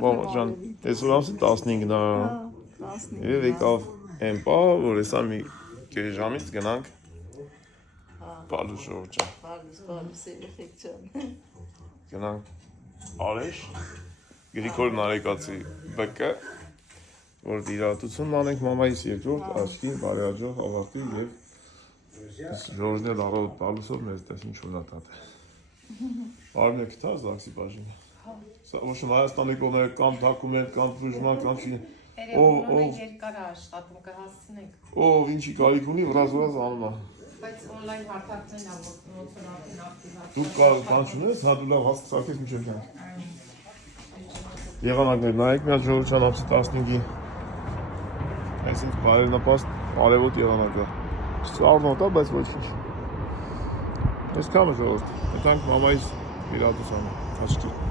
Բաբաջան, այսօր ամսի 15-ն է։ Եվ եկավ այն պահը, որ հեսա մի կես ժամից գնանք Պալուս Ժողովջան։ Պալուս երեխեք ջան։ Գնանք Արեշ, Գրիգոր Նարեկացի բկը, որ դիրատությունն անենք մամայիս երկրորդ աչքին բարեաջող ավարտի և Ժողովջն էլ առավոտ Պալուսով մեզ տես ինչ-որ նատատ է։ Արմին է կտար զաքսի բաժինը։ Ոչմ Հայաստանի կողմերը կամ թակում են, կամ պրուժման, կամ չի։ Երևանում երկար է աշխատում, կհասցնենք։ Ով ինչի կարիք ունի, վրազ անում է։ Բայց օնլայն հարթակներն ա ոնցորակին ակտիվացնում։ Դու կան չունես, հա դու լավ հասցակես մինչև կյանք։ Եղանակներ նայեք մի հատ Ժողովրդյան ամսի 15-ի։ Այսինքն բարենպաստ, արևոտ եղանակ է։ Չծառնոտ է, բայց ոչինչ։ Այսքանը ժողովուրդ։ Մտանք մամայիս իրադուսանը, աչքի։